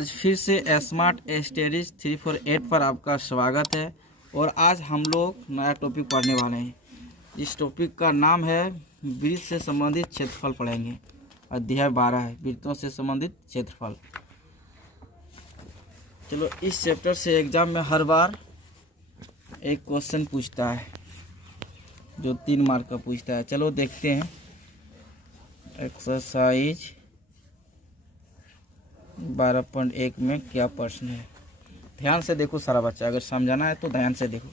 आज फिर से स्मार्ट स्टडीज 348 पर आपका स्वागत है। और आज हम लोग नया टॉपिक पढ़ने वाले हैं। इस टॉपिक का नाम है वृत्त से संबंधित क्षेत्रफल पढ़ेंगे। अध्याय 12 है वृत्तों से संबंधित क्षेत्रफल। चलो, इस चैप्टर से एग्जाम में हर बार एक क्वेश्चन पूछता है जो 3 मार्क का पूछता है। चलो देखते हैं एक्सरसाइज 12.1 में क्या प्रश्न है। ध्यान से देखो सारा बच्चा, अगर समझाना है तो ध्यान से देखो।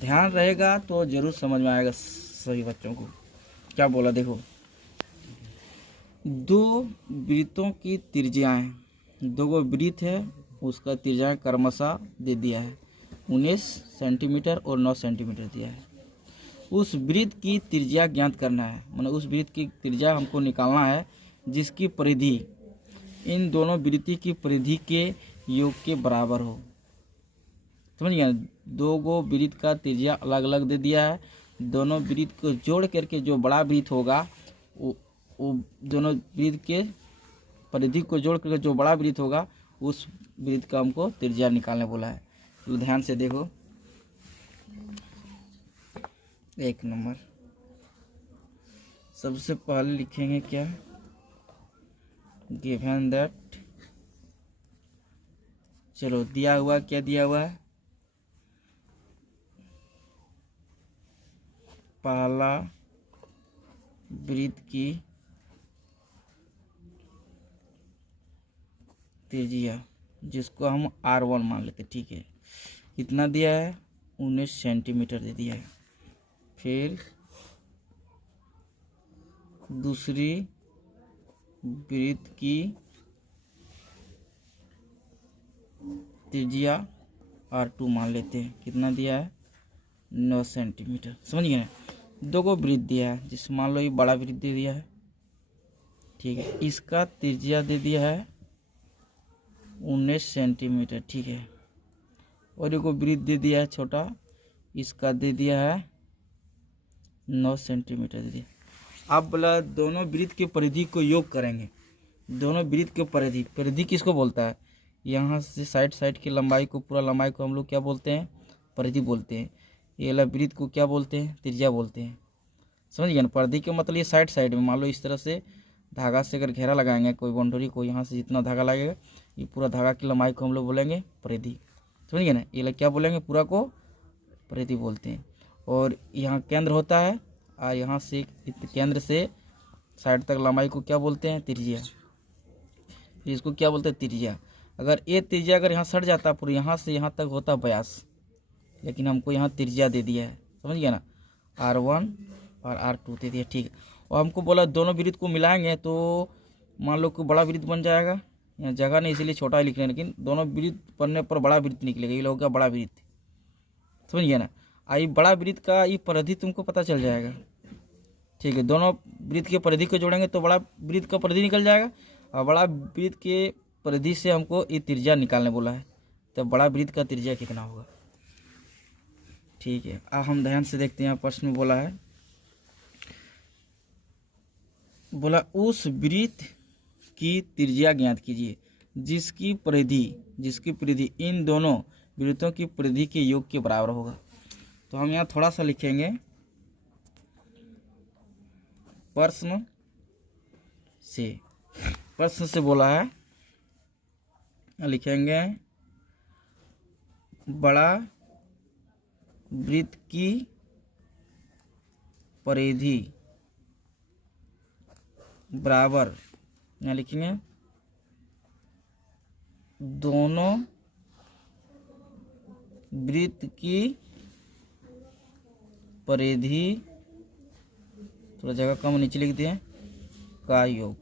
ध्यान रहेगा तो जरूर समझ में आएगा सभी बच्चों को। क्या बोला देखो, 2 वृत्तों की त्रिज्याएं, 2 गो वृत्त है, उसका त्रिज्या क्रमशः दे दिया है 19 सेंटीमीटर और 9 सेंटीमीटर दिया है। उस वृत्त की त्रिज्या ज्ञात करना है, मतलब उस वृत्त की त्रिज्या हमको निकालना है जिसकी परिधि इन दोनों वृत्ति की परिधि के योग के बराबर हो। समझ गया? 2 गो वृत्त का त्रिज्या अलग अलग दे दिया है। दोनों वृत्त को जोड़ करके जो बड़ा वृत्त होगा वो दोनों वृत्त के परिधि को जोड़ करके जो बड़ा वृत्त होगा उस वृत्त का हमको त्रिज्या निकालने बोला है। तो ध्यान से देखो, 1 नंबर सबसे पहले लिखेंगे क्या, गिवन दैट। चलो दिया हुआ, क्या दिया हुआ है, पहला वृत्त की त्रिज्या जिसको हम R1 मान लेते, ठीक है। कितना दिया है, 19 सेंटीमीटर दे दिया है। फिर दूसरी वृत्त की त्रिज्या R2 मान लेते हैं। कितना दिया है, 9 सेंटीमीटर। समझ गए? 2 गो वृत्त दिया है, जिस मान लो ये बड़ा वृत्त दे दिया है, ठीक है। इसका त्रिज्या दे दिया है 19 सेंटीमीटर, ठीक है। और एक वृत्त दे दिया है छोटा, इसका दे दिया है 9 सेंटीमीटर दे दिया। अब बोला दोनों वृत्त के परिधि को योग करेंगे। दोनों वृत्त के परिधि, परिधि किसको बोलता है, यहाँ से साइड की लंबाई को, पूरा लंबाई को हम लोग क्या बोलते हैं, परिधि बोलते हैं। ये वाला वृत्त को क्या बोलते हैं, त्रिज्या बोलते हैं। समझ गए ना? परिधि के मतलब ये साइड में, मान लो इस तरह से धागा से अगर घेरा लगाएंगे कोई बाउंड्री को, यहाँ से जितना धागा लगेगा ये पूरा धागा की लंबाई को हम लोग बोलेंगे परिधि। समझ गए ना? ये लोग क्या बोलेंगे, पूरा को परिधि बोलते हैं। और यहाँ केंद्र होता है और यहाँ से केंद्र से साइड तक लंबाई को क्या बोलते हैं, त्रिज्या। इसको क्या बोलते हैं, त्रिज्या। अगर ये त्रिज्या अगर यहाँ सट जाता पूरा, यहाँ से यहाँ तक होता व्यास, लेकिन हमको यहाँ त्रिज्या दे दिया है। समझ गया ना? R1 और R2 दे दिया, ठीक है। और हमको बोला दोनों वृत्त को मिलाएंगे तो मान लो कि बड़ा वृत्त बन जाएगा। यहाँ जगह नहीं इसलिए छोटा ही लिख रहे हैं, लेकिन दोनों वृत्त बनने पर बड़ा वृत्त निकलेगा। ये लोग का बड़ा वृत्त। समझ गया ना? आई बड़ा वृत्त का ये परिधि तुमको पता चल जाएगा, ठीक है। दोनों वृत्त के परिधि को जोड़ेंगे तो बड़ा वृत्त का परिधि निकल जाएगा। और बड़ा वृत्त के परिधि से हमको ये त्रिज्या निकालने बोला है, तो बड़ा वृत्त का त्रिज्या कितना होगा, ठीक है। अब हम ध्यान से देखते हैं। प्रश्न में बोला है, बोला उस वृत्त की त्रिज्या ज्ञात कीजिए जिसकी परिधि इन दोनों वृत्तों की परिधि के योग के बराबर होगा। तो हम यहाँ थोड़ा सा लिखेंगे, प्रश्न से बोला है, लिखेंगे बड़ा वृत्त की परिधि बराबर, यहाँ लिखेंगे दोनों वृत्त की परिधि, थोड़ा जगह कम नीचे लिख दिए, का योग।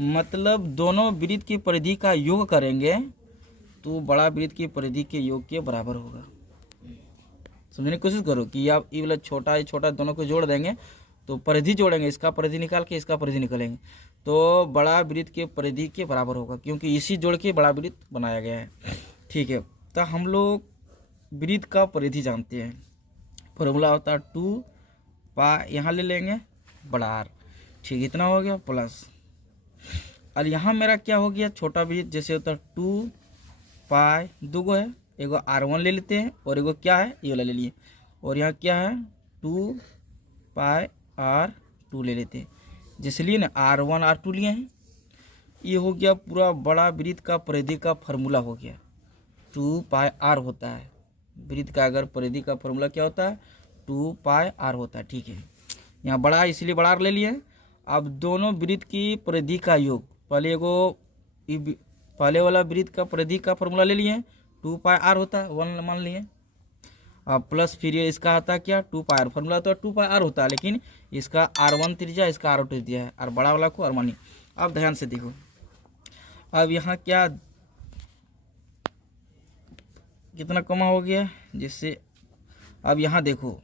मतलब दोनों वृत्त की परिधि का योग करेंगे तो बड़ा वृत्त की परिधि के योग के बराबर होगा। समझने की कोशिश करो कि आप ये वाला छोटा दोनों को जोड़ देंगे तो परिधि जोड़ेंगे, इसका परिधि निकाल के इसका परिधि निकालेंगे तो बड़ा वृत्त के परिधि के बराबर होगा, क्योंकि इसी जोड़ के बड़ा वृत्त बनाया गया है, ठीक है। तो हम लोग वृत्त का परिधि जानते हैं, फॉर्मूला होता है 2 पा, यहाँ ले लेंगे बड़ा आर, ठीक, इतना हो गया प्लस। और यहाँ मेरा क्या हो गया, छोटा वृत्त जैसे होता है 2 पाई, दो गो है, एगो R1 ले लेते हैं और एगो क्या है ये वाला ले लिए, और यहाँ क्या है 2 पाई R2 ले लेते हैं। जैसे लिए ना R1 R2 लिए हैं, ये हो गया पूरा बड़ा वृत्त का परिधि का फार्मूला हो गया। 2 पाई R होता है वृत्त का, अगर परिधि का फार्मूला क्या होता है 2 पाई R होता है। ठीक है, यहाँ बड़ा है इसलिए बड़ा R ले लिए। अब दोनों वृत्त की परिधि का योग, पहले वाला वृत्त का परिधि का फार्मूला ले लिए 2 पाई R होता है 1 मान लिए। अब प्लस फिर ये इसका आता है क्या 2 पाई R, फार्मूला तो 2 पाई R होता है, लेकिन इसका R1 त्रिज्या, इसका R2 त्रिज्या है, और बड़ा वाला को R मानिए। अब ध्यान से देखो, अब यहाँ क्या कितना कोमा हो गया, जिससे अब यहाँ देखो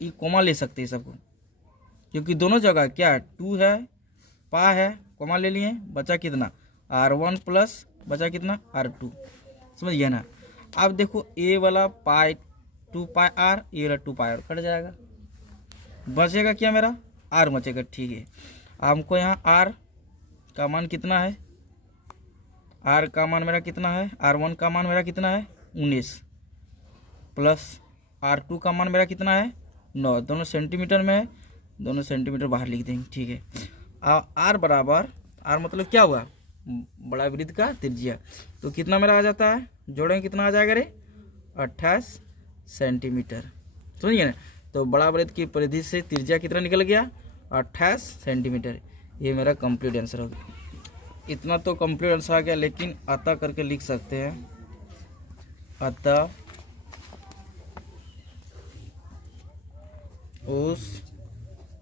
ये कोमा ले सकते हैं सबको, क्योंकि दोनों जगह क्या है 2 है पा है, कोमा ले लिए, बचा कितना R1 प्लस बचा कितना R2, समझ गया ना। अब देखो ए वाला पाई 2 पाई R, ये वाला 2 पाई R कट जाएगा, बचेगा क्या मेरा R बचेगा। ठीक है, हमको यहाँ R का मान कितना है, R का मान मेरा कितना है, R1 का मान मेरा कितना है 19, प्लस R2 का मान मेरा कितना है 9, दोनों सेंटीमीटर में है, दोनों सेंटीमीटर बाहर लिख देंगे। ठीक है, R बराबर, R मतलब क्या हुआ बड़ा वृत्त का त्रिज्या, तो कितना मेरा आ जाता है, जोड़ेंगे कितना आ जाएगा रे 28 सेंटीमीटर, समझिए ना। तो बड़ा वृत्त की परिधि से त्रिज्या कितना निकल गया 28 सेंटीमीटर, ये मेरा कंप्लीट आंसर हो गया। इतना तो कंप्लीट आंसर आ गया, लेकिन अतः करके लिख सकते हैं, अतः उस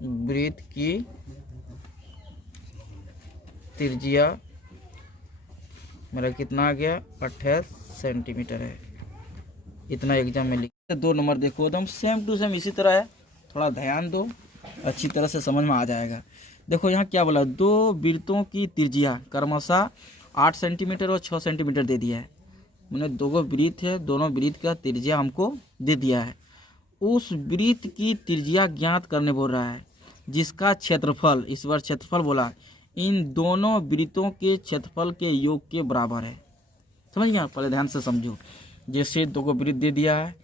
वृत्त की त्रिज्या मेरा कितना आ गया 28 सेंटीमीटर है। इतना एग्जाम में लिख 2 नंबर देखो एकदम सेम टू सेम इसी तरह है, थोड़ा ध्यान दो, अच्छी तरह से समझ में आ जाएगा। देखो यहाँ क्या बोला, 2 वृत्तों की त्रिज्या क्रमशः 8 सेंटीमीटर और 6 सेंटीमीटर दे दिया है। मैंने 2 वृत्त है, दोनों वृत्त का त्रिज्या हमको दे दिया है। उस वृत्त की त्रिज्या ज्ञात करने बोल रहा है, जिसका क्षेत्रफल, इस बार क्षेत्रफल बोला, इन दोनों वृत्तों के क्षेत्रफल के योग के बराबर है। समझ गया, पहले ध्यान से समझो। जैसे 2 वृत्त दे दिया है,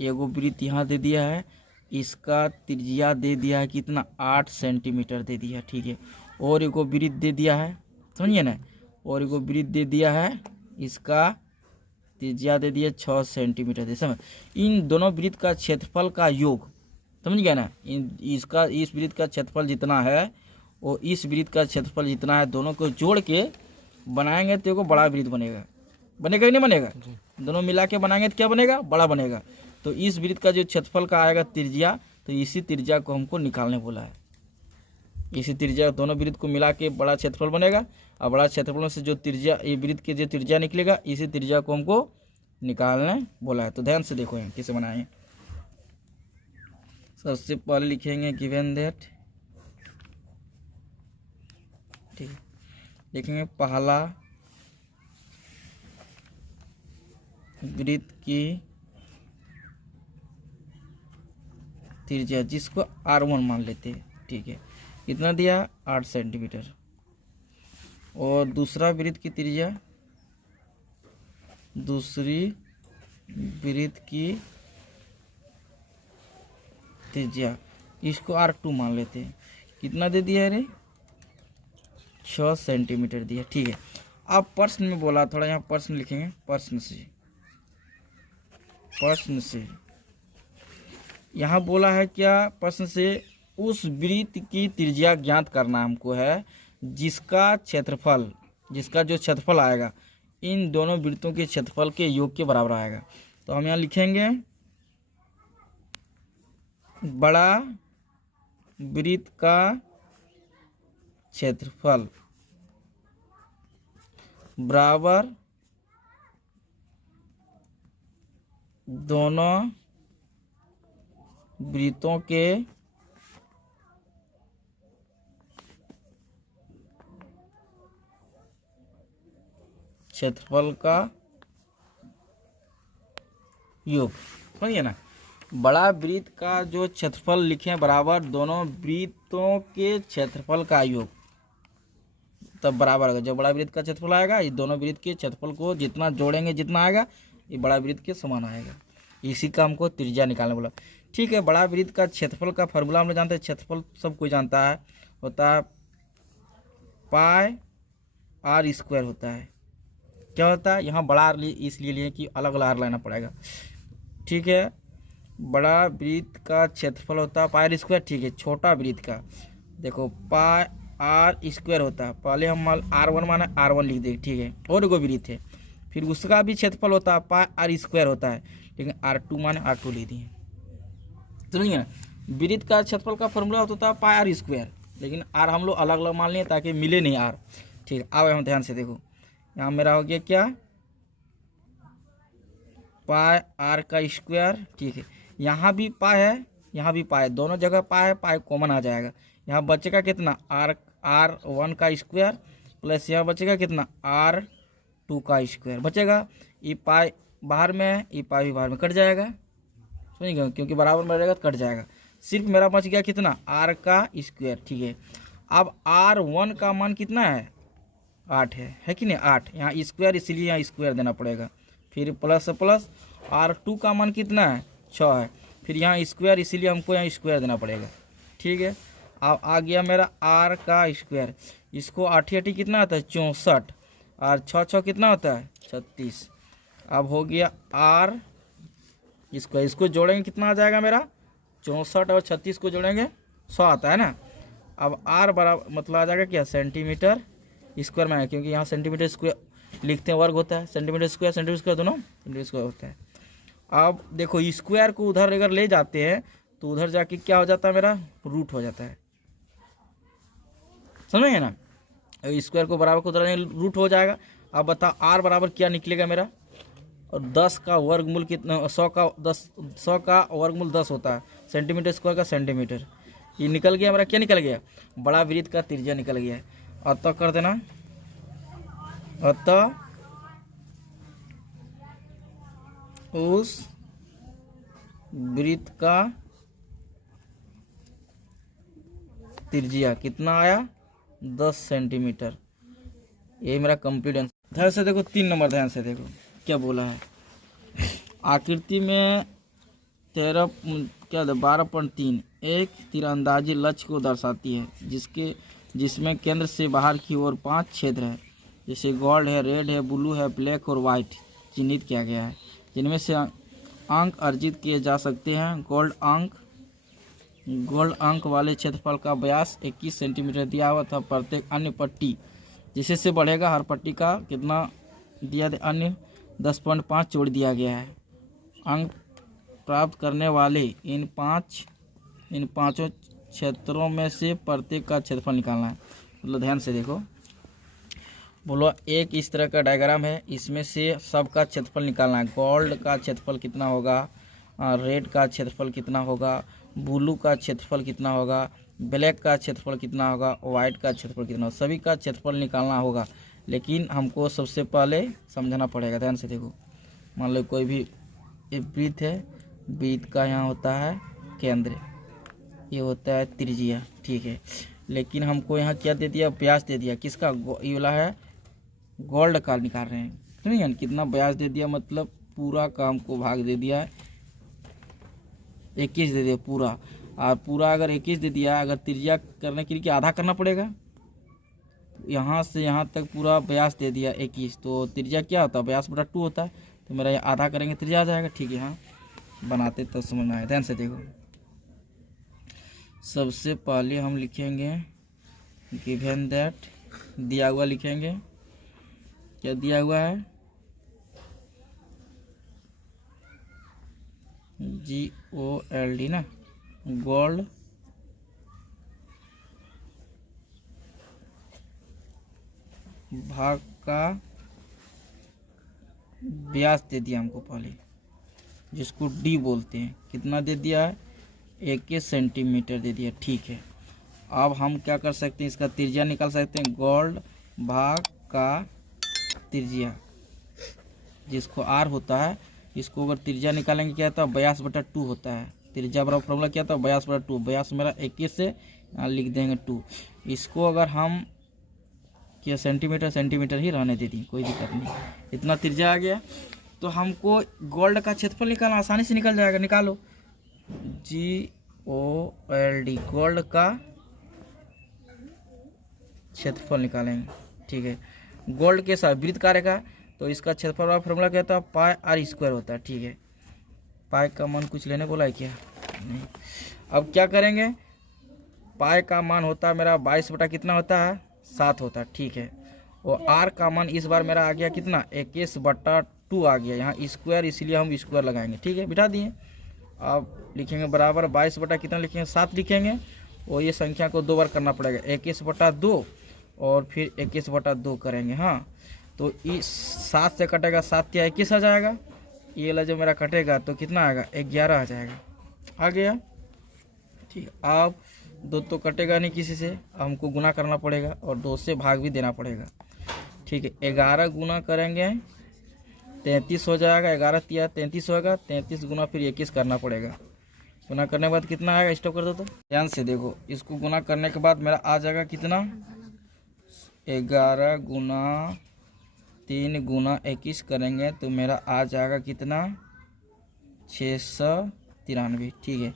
एगो वृत्त यहाँ दे दिया है, इसका त्रिज्या दे दिया है कितना 8 सेंटीमीटर दे दिया, ठीक है, और एगो वृत्त दे दिया है, समझिए ना, और एगो वृत्त दे दिया है, इसका त्रिज्या दे दिया 6 सेंटीमीटर दे। समझ, इन दोनों वृत्त का क्षेत्रफल का योग, समझ गया ना, इस वृत्त का क्षेत्रफल जितना है और इस वृत्त का क्षेत्रफल जितना है, दोनों को जोड़ के बनाएंगे तो एगो बड़ा वृत्त बनेगा। बनेगा कि नहीं बनेगा, दोनों मिला के बनाएंगे तो क्या बनेगा, बड़ा बनेगा। तो इस वृत्त का जो क्षेत्रफल का आएगा त्रिज्या, तो इसी त्रिज्या को हमको निकालने बोला है। इसी त्रिज्या, दोनों वृत्त को मिला के बड़ा क्षेत्रफल बनेगा, और बड़ा क्षेत्रफलों से जो त्रिज्या, ये वृत्त के जो त्रिज्या निकलेगा, इसी त्रिज्या को हमको निकालने बोला है। तो ध्यान से देखो यहाँ कैसे बनाएंगे। सबसे पहले लिखेंगे गिवन दैट, ठीक है, लिखेंगे पहला वृत्त की त्रिज्या, जिसको R1 मान लेते हैं, ठीक है, कितना दिया 8 सेंटीमीटर, और दूसरा वृत्त की त्रिज्या, दूसरी वृत्त की त्रिज्या, इसको R2 मान लेते हैं, कितना दे दिया है रे 6 सेंटीमीटर दिया, ठीक है। अब प्रश्न में बोला, थोड़ा यहाँ प्रश्न लिखेंगे, प्रश्न से यहाँ बोला है क्या, प्रश्न से उस वृत्त की त्रिज्या ज्ञात करना हमको है, जिसका क्षेत्रफल, जिसका जो क्षेत्रफल आएगा इन दोनों वृत्तों के क्षेत्रफल के योग के बराबर आएगा। तो हम यहाँ लिखेंगे बड़ा वृत्त का क्षेत्रफल बराबर दोनों वृत्तों के क्षेत्रफल का योग, समझिए ना। बड़ा वृत्त का जो क्षेत्रफल लिखे बराबर दोनों वृत्तों के क्षेत्रफल का योग, तब बराबर होगा। जब बड़ा वृत्त का क्षेत्रफल आएगा, ये दोनों वृत्त के क्षेत्रफल को जितना जोड़ेंगे जितना आएगा ये बड़ा वृत्त के समान आएगा। इसी का हमको त्रिज्या निकालने बोला। ठीक है, बड़ा वृत्त का क्षेत्रफल का फॉर्मूला हम लोग जानते हैं, क्षेत्रफल सब कोई जानता है, होता है पाई आर स्क्वायर होता है। क्या होता है, यहाँ बड़ा आर इसलिए लिए कि अलग अलग आर लेना पड़ेगा। ठीक है, बड़ा वृत्त का क्षेत्रफल होता है पाई आर स्क्वायर। ठीक है, छोटा वृत्त का देखो पाई आर स्क्वायर होता है। पहले हम R1 माना R1 लिख देंगे। ठीक है, और एगो वृत्त है, फिर उसका भी क्षेत्रफल होता है पाई आर स्क्वायर होता है, लेकिन R2 माने R2 लिख दिए। समझिए ना, वृत्त का क्षेत्रफल का फॉर्मूला होता है पाई आर स्क्वायर, लेकिन आर हम लोग अलग अलग मान लिए ताकि मिले नहीं आर। ठीक है, अब हम ध्यान से देखो, यहाँ मेरा हो गया क्या, पाई आर का स्क्वायर। ठीक है, यहाँ भी पाई है, यहाँ भी पाई है, दोनों जगह पाई है, पाई कॉमन आ जाएगा। यहाँ बचेगा कितना, R1 का स्क्वायर प्लस यहाँ बचेगा कितना R2 का स्क्वायर बचेगा। ये पाई बाहर में है, ये पाई भी बाहर में कट जाएगा। समझिएगा, क्योंकि बराबर में रहेगा तो कट जाएगा। सिर्फ मेरा बच गया कितना, R का स्क्वायर। ठीक है, अब R1 का मान कितना है, 8 है कि नहीं, 8। यहाँ स्क्वायर इसलिए यहाँ स्क्वायर देना पड़ेगा, फिर प्लस प्लस। R2 का मान कितना है, 6 है, फिर यहाँ स्क्वायर इसीलिए हमको यहाँ स्क्वायर देना पड़ेगा। ठीक है, अब आ गया मेरा R का स्क्वायर। इसको 8 8 कितना होता है, 64, और 6 6 कितना होता है, 36। अब हो गया R स्क्वायर, इसको जोड़ेंगे कितना आ जाएगा मेरा, 64 और 36 को जोड़ेंगे 100 आता है ना। अब R बराबर मतलब आ जाएगा क्या, सेंटीमीटर स्क्वायर में है, क्योंकि यहाँ सेंटीमीटर स्क्वायर लिखते हैं वर्ग होता है, सेंटीमीटर स्क्वायर दोनों सेंटीमीटर स्क्वायर होता है। अब देखो स्क्वायर को उधर अगर ले जाते हैं तो उधर जाके क्या हो जाता है, मेरा रूट हो जाता है। समझेंगे ना, स्क्वायर को बराबर को उधर रूट हो जाएगा। अब बताओ R बराबर क्या निकलेगा मेरा, और 10 का वर्गमूल कितना, 100 का वर्गमूल 10 होता है, सेंटीमीटर स्क्वायर का सेंटीमीटर। ये निकल गया मेरा, क्या निकल गया, बड़ा वृत्त का त्रिज्या निकल गया। अतः कर देना, अतः उस वृत्त का त्रिज्या कितना आया, 10 सेंटीमीटर। ये मेरा कंप्लीट आंसर। ध्यान से देखो 3 नंबर, ध्यान से देखो क्या बोला है। आकृति में 12.3 एक तीरंदाजी लक्ष्य को दर्शाती है, जिसमें केंद्र से बाहर की ओर 5 क्षेत्र है, जैसे गोल्ड है, रेड है, ब्लू है, ब्लैक और वाइट चिन्हित किया गया है, जिनमें से अंक अर्जित किए जा सकते हैं। गोल्ड अंक वाले क्षेत्रफल का व्यास 21 सेंटीमीटर दिया हुआ था। प्रत्येक अन्य पट्टी जिसे से बढ़ेगा, हर पट्टी का कितना दिया, अन्य 10.5 जोड़ दिया गया है। अंक प्राप्त करने वाले इन पांचों क्षेत्रों में से प्रत्येक का क्षेत्रफल निकालना है। मतलब ध्यान से देखो, बोलो एक इस तरह का डायग्राम है, इसमें से सबका क्षेत्रफल निकालना है। गोल्ड का क्षेत्रफल कितना होगा, रेड का क्षेत्रफल कितना होगा, ब्लू का क्षेत्रफल कितना होगा, ब्लैक का क्षेत्रफल कितना होगा, वाइट का क्षेत्रफल कितना होगा, सभी का क्षेत्रफल निकालना होगा। लेकिन हमको सबसे पहले समझना पड़ेगा। ध्यान से देखो, मान लो कोई भी वृत्त है, वृत्त का यहाँ होता है केंद्र, ये होता है त्रिज्या। ठीक है, लेकिन हमको यहाँ क्या दे दिया, व्यास दे दिया। किसका, ये वाला है गोल्ड का निकाल रहे हैं। समझिए कितना व्यास दे दिया, मतलब पूरा काम को भाग दे दिया है, 21 दे दिया पूरा। और पूरा अगर 21 दे दिया, अगर त्रिज्या करने के लिए आधा करना पड़ेगा, यहाँ से यहाँ तक पूरा व्यास दे दिया 21, तो त्रिज्या क्या होता है, व्यास बटा 2 होता है, तो मेरा ये आधा करेंगे त्रिज्या आ जाएगा। ठीक है, हाँ बनाते तब समझ में आए। ध्यान से देखो, सबसे पहले हम लिखेंगे गिवन दैट, दिया हुआ लिखेंगे, क्या दिया हुआ है, GOLD ना, गोल्ड भाग का व्यास दे दिया हमको पहले, जिसको D बोलते हैं। कितना दे दिया है, 21 सेंटीमीटर दे दिया। ठीक है, अब हम क्या कर सकते हैं, इसका त्रिज्या निकाल सकते हैं। गोल्ड भाग का त्रिज्या, जिसको R होता है, इसको अगर त्रिज्या निकालेंगे क्या होता है, व्यास बटा 2 होता है। त्रिज्या बराबर फॉर्मूला क्या था, व्यास बटा 2। व्यास मेरा 21 से लिख देंगे 2। इसको अगर हम कि सेंटीमीटर सेंटीमीटर ही रहने दे दी, कोई दिक्कत नहीं। इतना त्रिज्या आ गया। तो हमको गोल्ड का क्षेत्रफल निकालना आसानी से निकल जाएगा। निकालो, GOLD, गोल्ड का क्षेत्रफल निकालेंगे। ठीक है, गोल्ड के साथ वृत्त कार्य का, तो इसका क्षेत्रफल वाला फॉर्मूला क्या होता है, पाई आर स्क्वायर होता है। ठीक है, पाई का मान कुछ लेने बोला है क्या, नहीं। अब क्या करेंगे, पाई का मान होता है मेरा 22 बटा कितना होता है, 7 होता है। ठीक है, और आर का मान इस बार मेरा आ गया कितना, 21/2 आ गया। यहाँ स्क्वायर, इसलिए हम स्क्वायर लगाएंगे। ठीक है, बिठा दिए। अब लिखेंगे बराबर 22 बटा कितना लिखेंगे, 7 लिखेंगे। और ये संख्या को 2 बार करना पड़ेगा, 21/2 और फिर 21/2 करेंगे। हाँ, तो इस 7 से कटेगा, 7 या 21 आ जाएगा। ये वाला जो मेरा कटेगा तो कितना आएगा, 11 आ जाएगा। आ गया। ठीक है, अब 2 तो कटेगा नहीं किसी से, हमको गुना करना पड़ेगा और 2 से भाग भी देना पड़ेगा। ठीक है, 11 गुना करेंगे 33 हो जाएगा। 11 तिया 33 होगा, 33 गुना फिर 21 करना पड़ेगा। गुना करने के बाद कितना आएगा, स्टॉप कर दो। तो ध्यान से देखो, इसको गुना करने के बाद मेरा आ जाएगा कितना, 11 गुना 3 गुना 21 करेंगे तो मेरा आ जाएगा कितना, 693। ठीक है,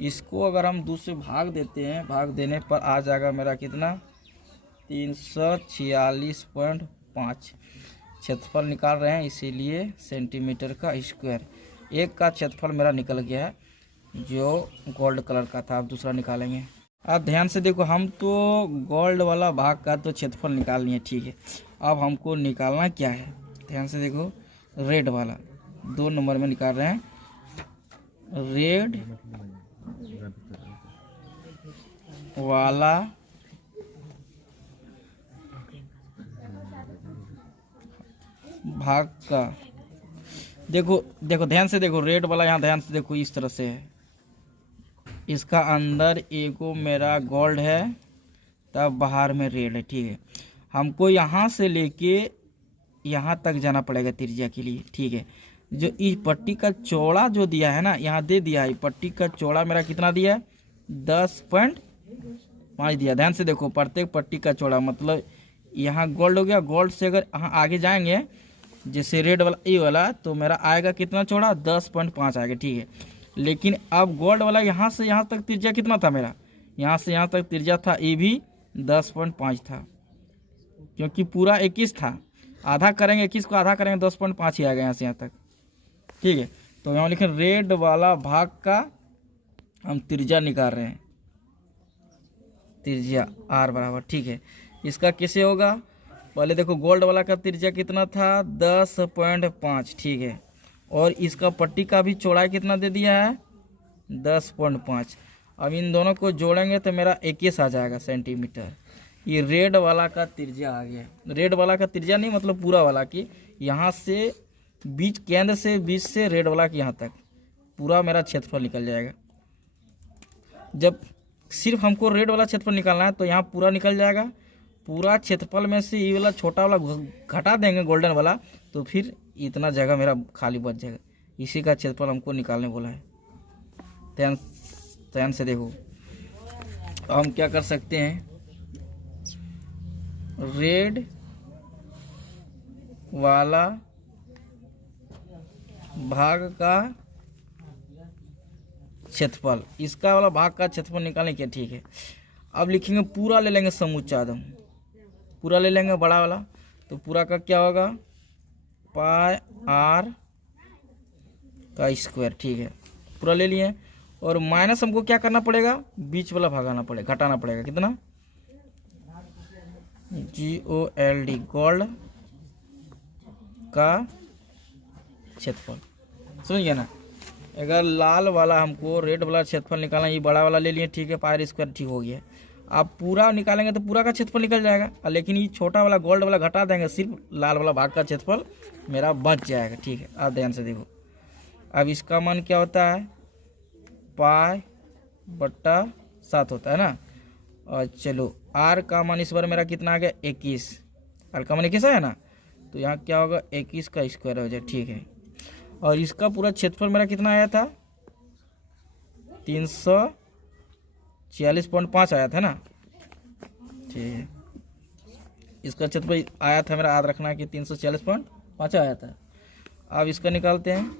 इसको अगर हम 2 से भाग देते हैं, भाग देने पर आ जाएगा मेरा कितना, 346.5। क्षेत्रफल निकाल रहे हैं इसीलिए सेंटीमीटर का स्क्वायर। एक का क्षेत्रफल मेरा निकल गया है जो गोल्ड कलर का था। अब दूसरा निकालेंगे। अब ध्यान से देखो, हम तो गोल्ड वाला भाग का तो क्षेत्रफल निकाल लिए। ठीक है, अब हमको निकालना क्या है, ध्यान से देखो, रेड वाला 2 नंबर में निकाल रहे हैं। रेड वाला भाग का, देखो देखो ध्यान से देखो, रेड वाला यहाँ ध्यान से देखो, इस तरह से है। इसका अंदर एगो मेरा गोल्ड है, तब बाहर में रेड है। ठीक है, हमको यहाँ से लेके यहाँ तक जाना पड़ेगा त्रिज्या के लिए। ठीक है, जो इस पट्टी का चौड़ा जो दिया है ना, यहाँ दे दिया है, पट्टी का चौड़ा मेरा कितना दिया है, 10.5 दिया। ध्यान से देखो, प्रत्येक पट्टी का चौड़ा, मतलब यहाँ गोल्ड हो गया। गोल्ड से अगर यहाँ आगे जाएंगे, जैसे रेड वाला ये वाला, तो मेरा आएगा कितना चौड़ा, 10.5 आएगा। ठीक है, लेकिन अब गोल्ड वाला यहाँ से यहाँ तक त्रिज्या कितना था मेरा, यहाँ से यहाँ तक त्रिज्या था, ये भी 10.5 था, क्योंकि पूरा 21 था। आधा करेंगे, 21 को आधा करेंगे, 10.5 ही आएगा यहाँ से यहाँ तक। ठीक है, तो यहाँ लिखें रेड वाला भाग का हम त्रिज्या निकाल रहे हैं, त्रिज्या आर बराबर। ठीक है, इसका कैसे होगा, पहले देखो गोल्ड वाला का त्रिज्या कितना था, 10.5। ठीक है, और इसका पट्टी का भी चौड़ाई कितना दे दिया है, 10.5। अब इन दोनों को जोड़ेंगे तो मेरा 21 आ जाएगा सेंटीमीटर। ये रेड वाला का त्रिज्या आ गया। रेड वाला का त्रिज्या नहीं, मतलब पूरा वाला की, यहाँ से बीच, केंद्र से बीच से रेड वाला की यहाँ तक पूरा मेरा क्षेत्रफल निकल जाएगा। जब सिर्फ हमको रेड वाला क्षेत्रफल निकालना है तो यहाँ पूरा निकल जाएगा। पूरा क्षेत्रफल में से ये वाला छोटा वाला घटा देंगे गोल्डन वाला, तो फिर इतना जगह मेरा खाली बच जाएगा। इसी का क्षेत्रफल हमको निकालने बोला है। ध्यान से देखो, हम क्या कर सकते हैं, रेड वाला भाग का क्षेत्रफल, इसका वाला भाग का क्षेत्रफल निकालने के। ठीक है, अब लिखेंगे पूरा ले लेंगे, समूचा एकदम पूरा ले लेंगे बड़ा वाला, तो पूरा का क्या होगा, पाई आर का स्क्वायर। ठीक है, पूरा ले लिए, और माइनस हमको क्या करना पड़ेगा, बीच वाला भगाना पड़ेगा, घटाना पड़ेगा। कितना, GOLD, गोल्ड का क्षेत्रफल। समझ गया ना। अगर लाल वाला हमको रेड वाला क्षेत्रफल निकालना, ये बड़ा वाला ले लिए। ठीक है, पाई स्क्वायर ठीक हो गया। आप पूरा निकालेंगे तो पूरा का क्षेत्रफल निकल जाएगा, लेकिन ये छोटा वाला गोल्ड वाला घटा देंगे, सिर्फ लाल वाला भाग का क्षेत्रफल मेरा बच जाएगा। ठीक है, आप ध्यान से देखो, अब इसका मान क्या होता है, पाई/7 होता है ना। और चलो आर का मान इस बार मेरा कितना आ गया, 21। आर का मान 21 है ना, तो यहाँ क्या होगा, 21 का स्क्वायर हो जाए। ठीक है, और इसका पूरा क्षेत्रफल मेरा कितना आया था, 346.5 आया था ना। ठीक है, इसका क्षेत्रफल आया था मेरा, याद रखना है कि 346.5 आया था। अब इसका निकालते हैं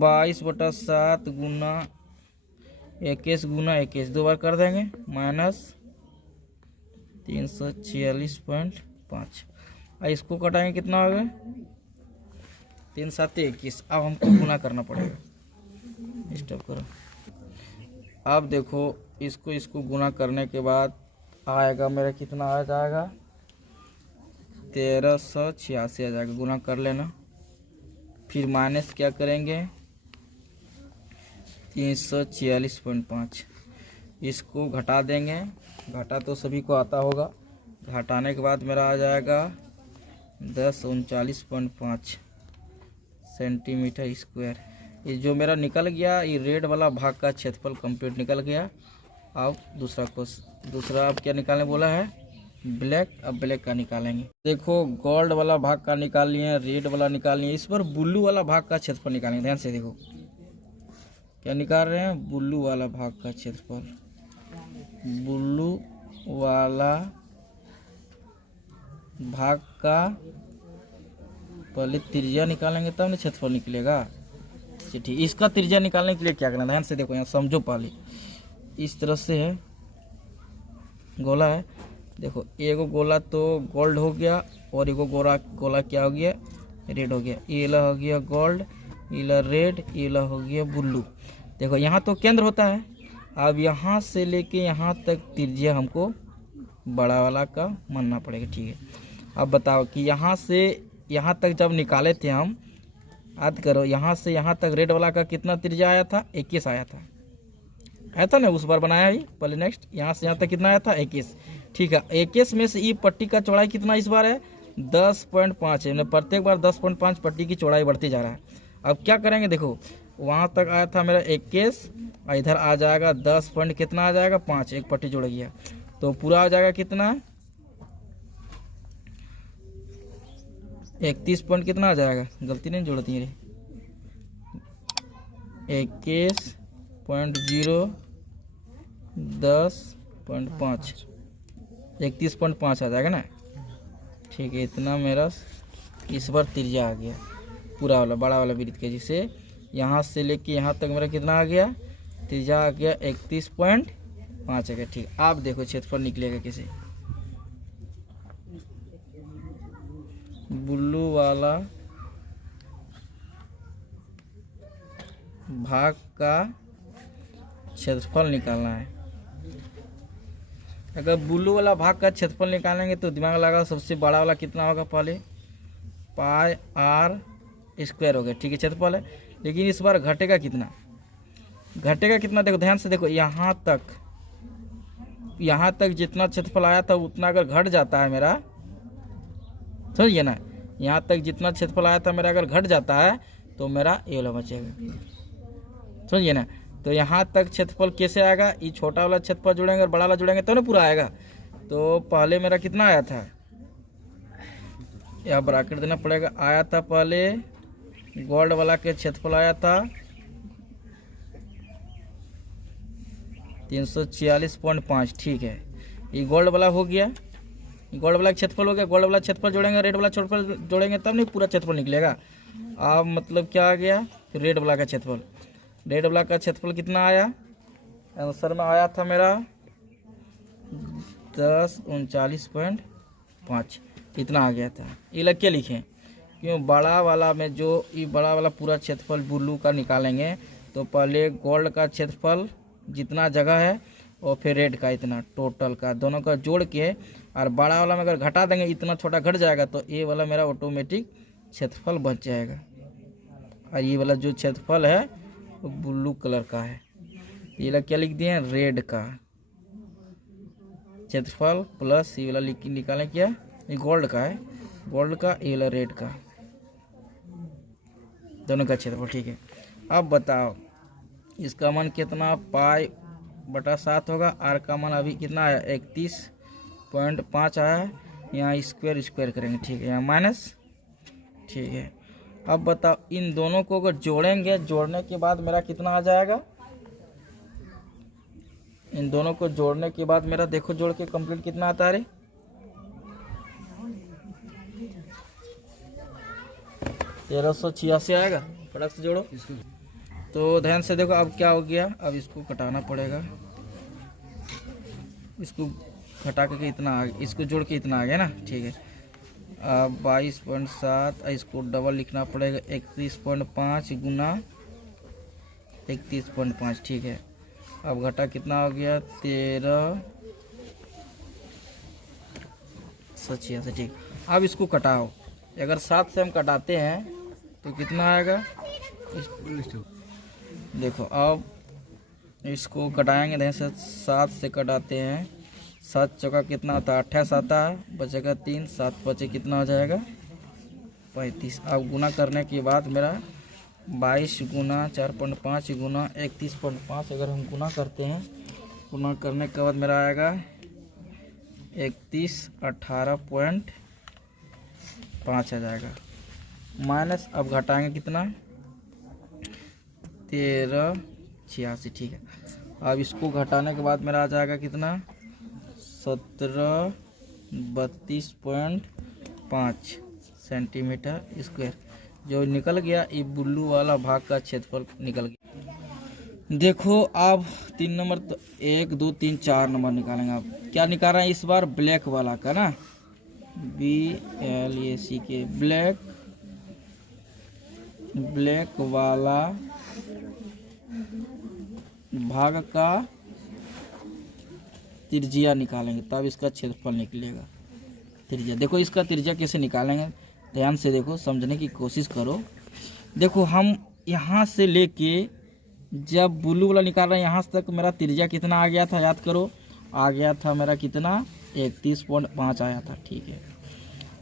22/7 गुना 21 दो बार कर देंगे, माइनस 346.5। और इसको कटाएंगे कितना होगा 3 7 21। अब हमको गुना करना पड़ेगा, स्टॉप करो। अब देखो इसको गुना करने के बाद आएगा मेरा कितना आ जाएगा 1386 आ जाएगा, गुना कर लेना। फिर माइनस क्या करेंगे 346.5, इसको घटा देंगे, घटा तो सभी को आता होगा। घटाने के बाद मेरा आ जाएगा 1039.5 सेंटीमीटर स्क्वायर। ये जो मेरा निकल गया, ये रेड वाला भाग का क्षेत्रफल कंप्लीट निकल गया। अब दूसरा अब क्या निकालने बोला है, ब्लैक। अब ब्लैक का निकालेंगे। देखो गोल्ड वाला भाग का निकाल लिए, रेड वाला निकाल लिए, इस पर ब्लू वाला भाग का क्षेत्रफल निकालेंगे। ध्यान से देखो क्या निकाल रहे हैं, ब्लू वाला भाग का क्षेत्रफल। ब्लू वाला भाग का पहले त्रिज्या निकालेंगे तब ना क्षेत्रफल निकलेगा। ठीक, इसका त्रिज्या निकालने के लिए क्या करना है, ध्यान से देखो, यहाँ समझो। पहले इस तरह से है, गोला है। देखो एगो गोला तो गोल्ड हो गया और एगो गोला क्या हो गया, रेड हो गया। ये ला हो गया गोल्ड, ये ला रेड, ये ला हो गया ब्लू। देखो यहाँ तो केंद्र होता है। अब यहाँ से लेके यहाँ तक त्रिज्या हमको बड़ा वाला का मानना पड़ेगा। ठीक है, अब बताओ कि यहाँ से यहाँ तक जब निकाले थे हम, याद करो, यहाँ से यहाँ तक रेड वाला का कितना त्रिज्या आया था, 21 आया था ना, उस बार बनाया ही पहले। नेक्स्ट यहाँ से यहाँ तक कितना आया था, 21। ठीक है, 21 में से ये पट्टी का चौड़ाई कितना इस बार है, 10.5 है। प्रत्येक बार 10.5 पट्टी की चौड़ाई बढ़ती जा रहा है। अब क्या करेंगे, देखो वहाँ तक आया था मेरा 21, और इधर आ जाएगा 10 पॉइंट कितना आ जाएगा 5, एक पट्टी जुड़ गया तो पूरा आ जाएगा कितना 31 पॉइंट कितना आ जाएगा, गलती नहीं जोड़ती है, 21.0 10.5 31.5 आ जाएगा ना। ठीक है, इतना मेरा इस बार त्रिज्या आ गया पूरा वाला बड़ा वाला वृत्त के, जिसे यहाँ से लेके यहाँ तक मेरा कितना आ गया, त्रिज्या आ गया 31.5 है। ठीक, आप देखो क्षेत्रफल निकलेगा कैसे। ब्लू वाला भाग का क्षेत्रफल निकालना है। अगर ब्लू वाला भाग का क्षेत्रफल निकालेंगे तो दिमाग लगा, सबसे बड़ा वाला कितना होगा, पहले पाई आर स्क्वायर हो गया। ठीक है, क्षेत्रफल है, लेकिन इस बार घटेगा कितना, देखो ध्यान से देखो, यहाँ तक जितना क्षेत्रफल आया था उतना अगर घट जाता है मेरा, समझिए ना, यहाँ तक जितना क्षेत्रफल आया था मेरा अगर घट जाता है तो मेरा ये वाला बचेगा, समझिए ना। तो यहाँ तक क्षेत्रफल कैसे आएगा, ये छोटा वाला क्षेत्रफल जोड़ेंगे और बड़ा वाला जोड़ेंगे तो ना पूरा आएगा। तो पहले मेरा कितना आया था, यह ब्रैकेट देना पड़ेगा, आया था पहले गोल्ड वाला के क्षेत्रफल आया था 346.5। ठीक है, ये गोल्ड वाला हो गया, गोल्ड वाला क्षेत्रफल हो गया। गोल्ड वाला क्षेत्रफल जोड़ेंगे, रेड वाला क्षेत्रफल जोड़ेंगे तब नहीं पूरा क्षेत्रफल निकलेगा। अब मतलब क्या आ गया, रेड वाला का क्षेत्रफल, रेड वाला का क्षेत्रफल कितना आया, आंसर में आया था मेरा 1039.5, इतना आ गया था। ये लग के लिखें, क्यों बड़ा वाला में जो ये बड़ा वाला पूरा क्षेत्रफल ब्लू का निकालेंगे तो पहले गोल्ड का क्षेत्रफल जितना जगह है और फिर रेड का इतना, टोटल का दोनों का जोड़ के, और बड़ा वाला में अगर घटा देंगे इतना छोटा घट जाएगा तो ये वाला मेरा ऑटोमेटिक क्षेत्रफल बच जाएगा। और ये वाला जो क्षेत्रफल है वो ब्लू कलर का है, ये वाला क्या लिख दिए, रेड का क्षेत्रफल प्लस ये वाला निकालें क्या, ये गोल्ड का है, गोल्ड का, ये वाला रेड का, दोनों का क्षेत्रफल। ठीक है, अब बताओ इसका मान कितना, पाई बटा 7 होगा। आर का मान अभी कितना आया, 31.5 आया है। यहाँ स्क्वायर करेंगे। ठीक है, यहाँ माइनस। ठीक है, अब बताओ इन दोनों को अगर जोड़ेंगे, जोड़ने के बाद मेरा कितना आ जाएगा, इन दोनों को जोड़ने के बाद मेरा देखो जोड़ के कंप्लीट कितना आता है रे 1386 आएगा। फटाक से जोड़ो। तो ध्यान से देखो अब क्या हो गया, अब इसको कटाना पड़ेगा। इसको घटा के इतना आ गया, इसको जोड़ के इतना आ गया ना, ठीक है। अब 22.7 इसको डबल लिखना पड़ेगा 31.5 गुना 31.5, ठीक है। अब घटा कितना हो गया 1386, ठीक। अब इसको कटाओ, अगर 7 से हम कटाते हैं तो कितना आएगा देखो। अब इसको कटाएंगे ध्यान से, 7 से कटाते हैं, 7 चौका कितना आता है 28 आता है, बचेगा 3, 7 बचे कितना हो जाएगा 35। अब गुना करने के बाद मेरा 22 गुना 4.5 गुना 31.5 अगर हम गुना करते हैं, गुना करने के बाद मेरा आएगा 3118.5 आ जाएगा। माइनस अब घटाएंगे कितना 1386, ठीक है। अब इसको घटाने के बाद मेरा आ जाएगा कितना 1732.5 सेंटीमीटर स्क्वायर। जो निकल गया ये ब्लू वाला भाग का क्षेत्रफल निकल गया। देखो अब 3 नंबर, तो 1 2 3 4 नंबर निकालेंगे। अब क्या निकाल रहे हैं इस बार ब्लैक वाला का ना, BLAC के ब्लैक वाला भाग का त्रिज्या निकालेंगे, तब इसका क्षेत्रफल निकलेगा। त्रिज्या देखो, इसका त्रिज्या कैसे निकालेंगे ध्यान से देखो, समझने की कोशिश करो। देखो हम यहाँ से लेके जब ब्लू वाला निकाल रहे हैं यहाँ तक मेरा त्रिज्या कितना आ गया था, याद करो, आ गया था मेरा कितना 31.5 आया था, ठीक है।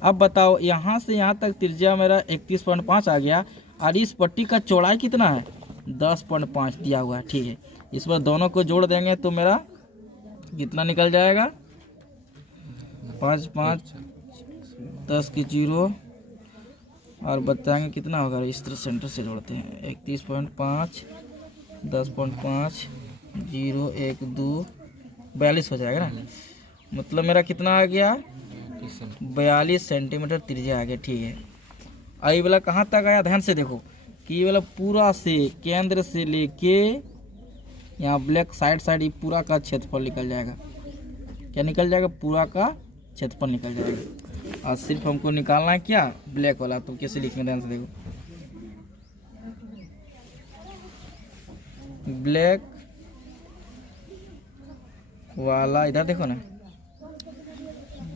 अब बताओ यहाँ से यहाँ तक त्रिज्या मेरा 31.5 आ गया, और इस पट्टी का चौड़ाई कितना है 10.5 दिया हुआ है, ठीक है। इस पर दोनों को जोड़ देंगे तो मेरा कितना निकल जाएगा 5 5 10 की 0 और बताएंगे कितना होगा। इस तरह सेंटर से जोड़ते हैं 31.5 10.5 0 1 2 42 हो जाएगा ना, मतलब मेरा कितना आ गया 42 सेंटीमीटर त्रिज्या आ गया, ठीक है। आई वाला कहाँ तक आया ध्यान से देखो कि ये वाला पूरा से केंद्र से लेके यहाँ ब्लैक साइड पूरा का क्षेत्रफल निकल जाएगा। क्या निकल जाएगा पूरा का क्षेत्रफल निकल जाएगा। और सिर्फ हमको निकालना है क्या ब्लैक वाला, तो कैसे लिखेंगे ध्यान से देखो, ब्लैक वाला इधर देखो ना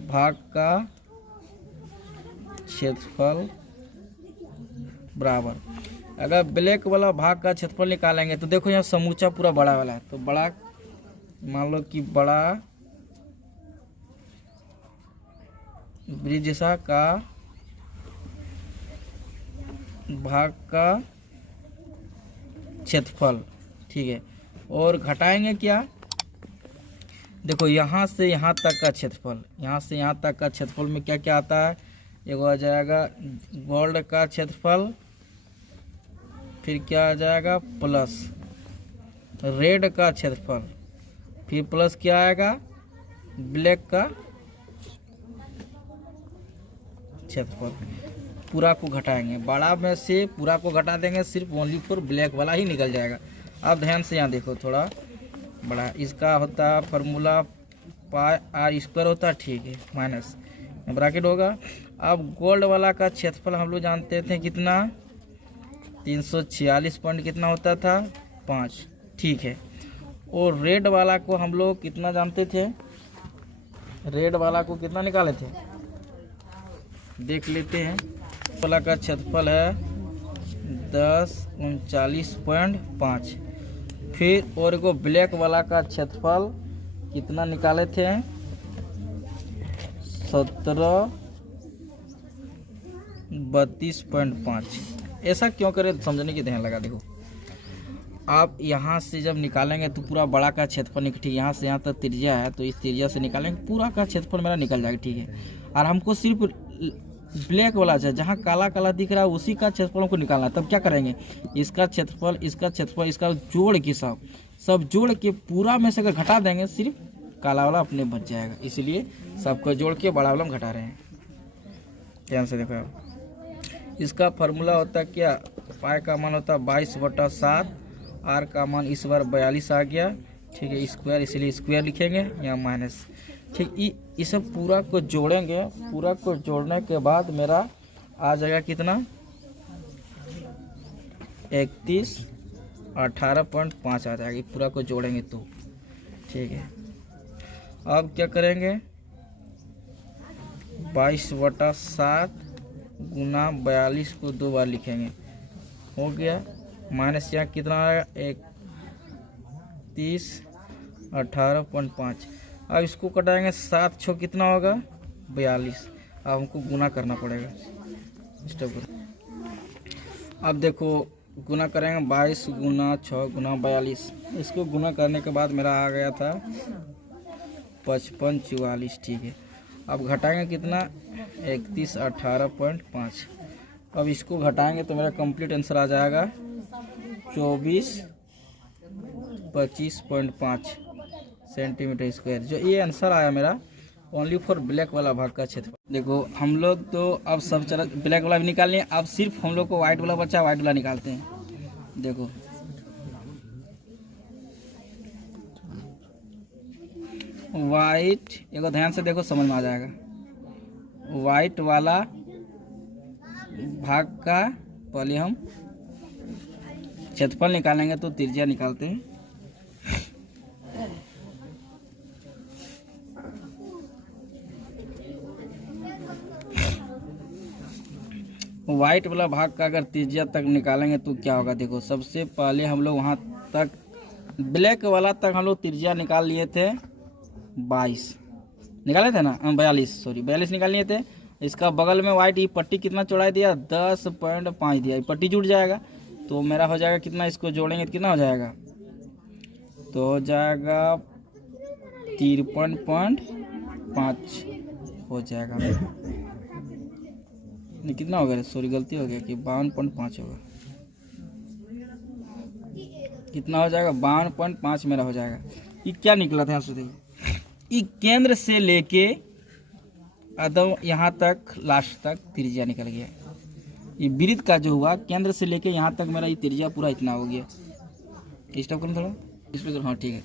भाग का क्षेत्रफल बराबर, अगर ब्लैक वाला भाग का क्षेत्रफल निकालेंगे तो देखो यहाँ समूचा पूरा बड़ा वाला है, तो बड़ा मान लो कि बड़ा ब्रिजसा का भाग का क्षेत्रफल, ठीक है। और घटाएंगे क्या, देखो यहाँ से यहाँ तक का क्षेत्रफल, यहाँ से यहाँ तक का क्षेत्रफल में क्या क्या आता है, एगो आ जाएगा गोल्ड का क्षेत्रफल, फिर क्या आ जाएगा प्लस रेड का क्षेत्रफल, फिर प्लस क्या आएगा ब्लैक का क्षेत्रफल। पूरा को घटाएंगे, बड़ा में से पूरा को घटा देंगे, सिर्फ ओनली फॉर ब्लैक वाला ही निकल जाएगा। अब ध्यान से यहाँ देखो थोड़ा बड़ा, इसका होता है फार्मूला पाई आर स्क्वायर होता है, ठीक है, माइनस ब्रैकेट होगा। अब गोल्ड वाला का क्षेत्रफल हम लोग जानते थे कितना 346 पॉइंट कितना होता था 5, ठीक है। और रेड वाला को हम लोग कितना जानते थे, रेड वाला को कितना निकाले थे देख लेते हैं। वाला का क्षेत्रफल है 1039.5, फिर और एगो ब्लैक वाला का क्षेत्रफल कितना निकाले थे 1732.5। ऐसा क्यों करें समझने की ध्यान लगा। देखो आप यहाँ से जब निकालेंगे तो पूरा बड़ा का क्षेत्रफल निकल, ठीक है, यहाँ से यहाँ तक त्रिज्या है तो इस त्रिज्या से निकालेंगे पूरा का क्षेत्रफल मेरा निकल जाएगा, ठीक है। और हमको सिर्फ ब्लैक वाला चाहिए, जहाँ काला काला दिख रहा है उसी का क्षेत्रफल हमको निकालना है। तब क्या करेंगे, इसका क्षेत्रफल इसका क्षेत्रफल इसका जोड़ के सब सब जोड़ के पूरा में से अगर घटा देंगे सिर्फ काला वाला अपने बच जाएगा, इसलिए सबको जोड़ के बड़ा वाला हम घटा रहे हैं। ध्यान से देखो, इसका फार्मूला होता है क्या, पाई का मान होता है 22/7, आर का मान इस बार 42 आ गया, ठीक है, स्क्वायर इसलिए स्क्वायर लिखेंगे या माइनस, ठीक। इसे पूरा को जोड़ेंगे, पूरा को जोड़ने के बाद मेरा आ जाएगा कितना 31/18.5 आ जाएगी, पूरा को जोड़ेंगे तो, ठीक है। अब क्या करेंगे 22/7 गुना 42 को 2 बार लिखेंगे, हो गया, माइनस यहाँ कितना आएगा 31/18.5। अब इसको कटाएंगे 7 6 कितना होगा 42। अब हमको गुना करना पड़ेगा, स्टेप। अब देखो गुना करेंगे 22 गुना 6 गुना 42, इसको गुना करने के बाद मेरा आ गया था 55/44, ठीक है। अब घटाएंगे कितना 31/18.5। अब इसको घटाएंगे तो मेरा कंप्लीट आंसर आ जाएगा 24/25.5 सेंटीमीटर स्क्वायर। जो ये आंसर आया मेरा ओनली फॉर ब्लैक वाला भाग का क्षेत्रफल। देखो हम लोग तो अब सब चला ब्लैक वाला भी निकाल लिए, अब सिर्फ हम लोग को व्हाइट वाला बचा, व्हाइट वाला निकालते हैं। देखो व्हाइट, एक ध्यान से देखो समझ में आ जाएगा। व्हाइट वाला भाग का पहले हम क्षेत्रफल निकालेंगे तो त्रिज्या निकालते हैं। व्हाइट वाला भाग का अगर त्रिज्या तक निकालेंगे तो क्या होगा, देखो सबसे पहले हम लोग वहाँ तक ब्लैक वाला तक हम लोग त्रिज्या निकाल लिए थे 22 निकाले थे ना, 42 निकाल लिए थे। इसका बगल में व्हाइट ये पट्टी कितना चौड़ाई दिया 10.5 दिया, ये पट्टी जुड़ जाएगा तो मेरा हो जाएगा कितना, इसको जोड़ेंगे तो कितना हो जाएगा, तो हो जाएगा 53.5 हो जाएगा। नहीं कितना हो गया, सॉरी गलती हो गया कि 52.5 होगा, कितना हो जाएगा 52.5 मेरा हो जाएगा। ये क्या निकला था यहाँ से देखो, ये केंद्र से लेके एकदम यहाँ तक लास्ट तक त्रिज्या निकल गया। ये वृत्त का जो हुआ केंद्र से लेके यहाँ तक मेरा ये त्रिज्या पूरा इतना हो गया। स्टॉप करूँ थोड़ा इस पर, हाँ ठीक है।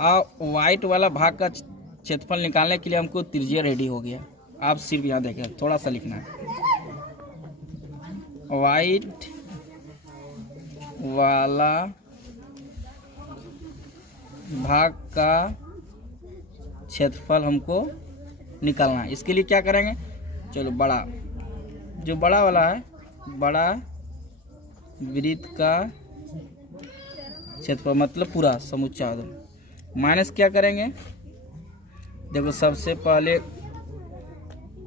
अब व्हाइट वाला भाग का क्षेत्रफल निकालने के लिए हमको त्रिज्या रेडी हो गया। आप सिर्फ यहाँ देखें, थोड़ा सा लिखना है, व्हाइट वाला भाग का क्षेत्रफल हमको निकालना है। इसके लिए क्या करेंगे, चलो बड़ा जो बड़ा वाला है, बड़ा वृत्त का क्षेत्रफल मतलब पूरा समुच्चा दो, माइनस क्या करेंगे, देखो सबसे पहले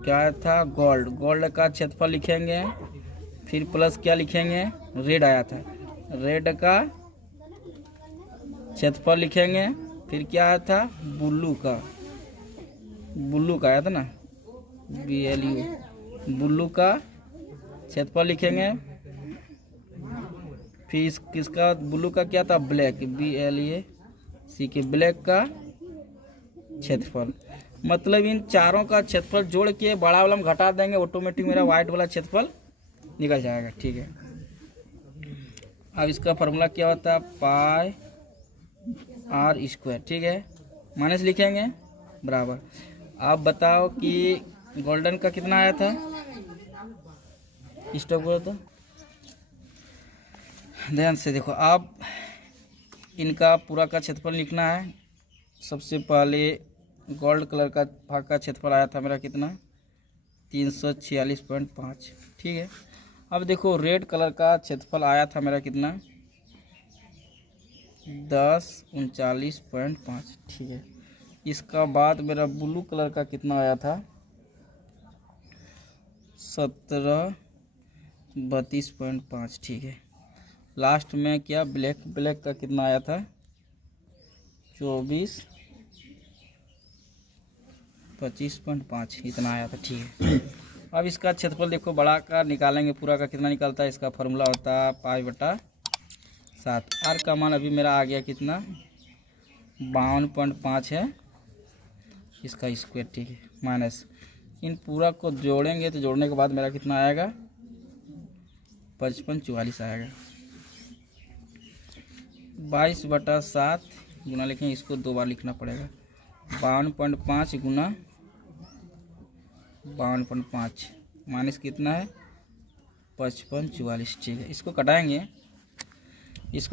क्या था गोल्ड का क्षेत्रफल लिखेंगे, फिर प्लस क्या लिखेंगे, रेड आया था, रेड का क्षेत्रफल लिखेंगे, फिर क्या आया था ब्लू का आया था ना BLU, ब्लू का क्षेत्रफल लिखेंगे, फिर किसका ब्लू का क्या था ब्लैक BLAC के ब्लैक का क्षेत्रफल। मतलब इन चारों का क्षेत्रफल जोड़ के बड़ा वाला हम घटा देंगे, ऑटोमेटिक मेरा व्हाइट वाला क्षेत्रफल निकल जाएगा, ठीक है। अब इसका फार्मूला क्या होता है पाई R स्क्वायर, ठीक है, माइनस लिखेंगे बराबर। आप बताओ कि गोल्डन का कितना आया था, स्टॉप करो तो ध्यान से देखो। आप इनका पूरा का क्षेत्रफल लिखना है। सबसे पहले गोल्ड कलर का भाग का क्षेत्रफल आया था मेरा कितना 346.5, ठीक है। अब देखो रेड कलर का क्षेत्रफल आया था मेरा कितना 1039.5, ठीक है। इसका बाद मेरा ब्लू कलर का कितना आया था 1732.5, ठीक है। लास्ट में क्या ब्लैक का कितना आया था 2425.5, इतना आया था, ठीक है। अब इसका क्षेत्रफल देखो बड़ा का निकालेंगे, पूरा का कितना निकलता है, इसका फार्मूला होता है पाई बटा 7। आर का मान अभी मेरा आ गया कितना, 52.5 है इसका स्क्वायर, ठीक है, माइनस इन पूरा को जोड़ेंगे तो जोड़ने के बाद मेरा कितना आएगा, 5544 आएगा। 22/7 गुना लिखेंगे, इसको 2 बार लिखना पड़ेगा, 52.5 गुना 52.5 माइनस कितना है 5544, ठीक है। इसको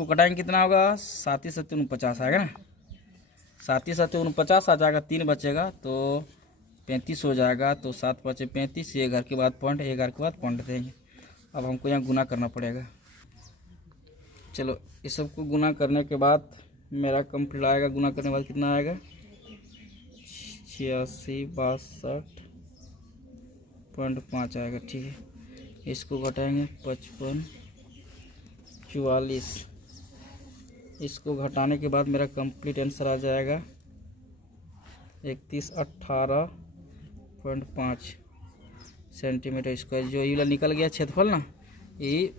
कटाएंगे कितना होगा, 7 7 49 आएगा ना, 7 7 49 आ जाएगा, 3 बचेगा तो 35 हो जाएगा। तो 7 5 35, ये घर के बाद पॉइंट, एक घर के बाद पॉइंट देंगे। अब हमको यहाँ गुना करना पड़ेगा। चलो इस सब को गुना करने के बाद मेरा कंप्लीट आएगा। गुना करने के बाद कितना आएगा, 86 62.5 आएगा, ठीक है। इसको घटाएंगे 55 44, इसको घटाने के बाद मेरा कंप्लीट आंसर आ जाएगा 3118.5 सेंटीमीटर स्क्वायर। जो ये निकल गया क्षेत्रफल ना, यही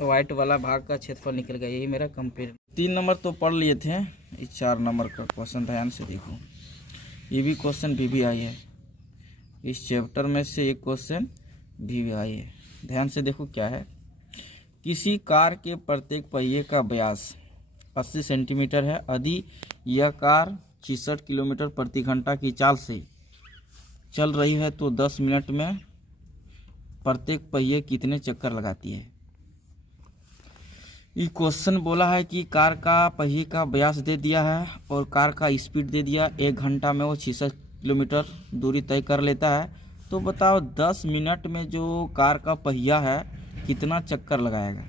वाइट वाला भाग का क्षेत्रफल निकल गया, यही मेरा कंप्लीट। 3 नंबर तो पढ़ लिए थे, इस 4 नंबर का क्वेश्चन ध्यान से देखो। ये भी क्वेश्चन VVI है, इस चैप्टर में से एक क्वेश्चन VVI है। ध्यान से देखो क्या है। किसी कार के प्रत्येक पहिए का व्यास 80 सेंटीमीटर है। यदि यह कार 66 किलोमीटर प्रति घंटा की चाल से चल रही है तो 10 मिनट में प्रत्येक पहिए कितने चक्कर लगाती है। ये क्वेश्चन बोला है कि कार का पहिए का व्यास दे दिया है और कार का स्पीड दे दिया, 1 घंटा में वो 66 किलोमीटर दूरी तय कर लेता है। तो बताओ 10 मिनट में जो कार का पहिया है कितना चक्कर लगाएगा।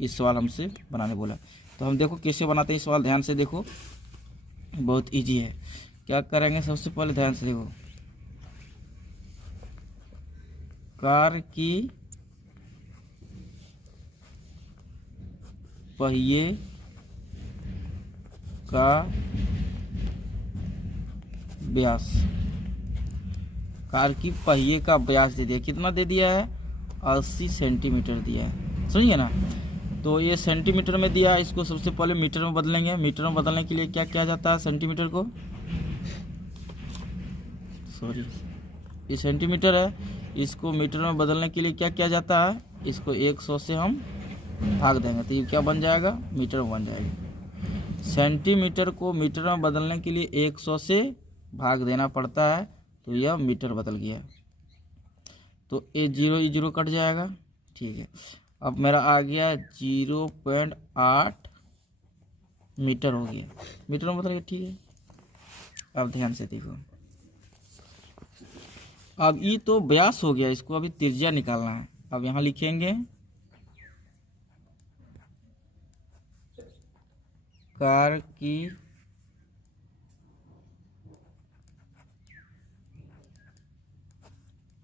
इस सवाल हमसे बनाने बोला। तो हम देखो कैसे बनाते हैं इस सवाल, ध्यान से देखो, बहुत इजी है। क्या करेंगे, सबसे पहले ध्यान से देखो, कार की पहिए का व्यास, कार की पहिए का व्यास दे दिया, कितना दे दिया है, 80 सेंटीमीटर दिया है, समझिए ना। तो ये सेंटीमीटर में दिया है, इसको सबसे पहले मीटर में बदलेंगे। मीटर में बदलने के लिए क्या किया जाता है, सेंटीमीटर को, सॉरी ये सेंटीमीटर है, इसको मीटर में बदलने के लिए क्या किया जाता है, इसको 100 से हम भाग देंगे तो ये क्या बन जाएगा, मीटर बन जाएगा। सेंटीमीटर को मीटर में बदलने के लिए 100 से भाग देना पड़ता है, तो यह मीटर बदल गया। तो ये 0 कट जाएगा, ठीक है। अब मेरा आ गया 0.8 मीटर हो गया, मीटर में बदल गया, ठीक है। अब ध्यान से देखो, अब ये तो व्यास हो गया, इसको अभी त्रिज्या निकालना है। अब यहाँ लिखेंगे कार की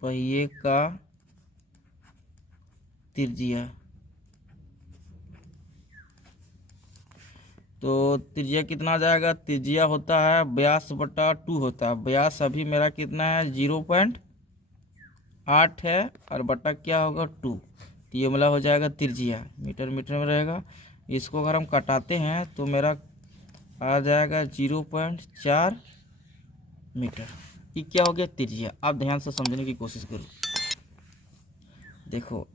पहिए का त्रिज्या, तो त्रिज्या कितना आ जाएगा, त्रिज्या होता है व्यास बटा 2 होता है। व्यास अभी मेरा कितना है 0.8 है और बटा क्या होगा 2, तो ये वाला हो जाएगा त्रिज्या, मीटर मीटर में रहेगा। इसको अगर हम कटाते हैं तो मेरा आ जाएगा 0.4 मीटर, ये क्या हो गया त्रिज्या। आप ध्यान से समझने की कोशिश करो, देखो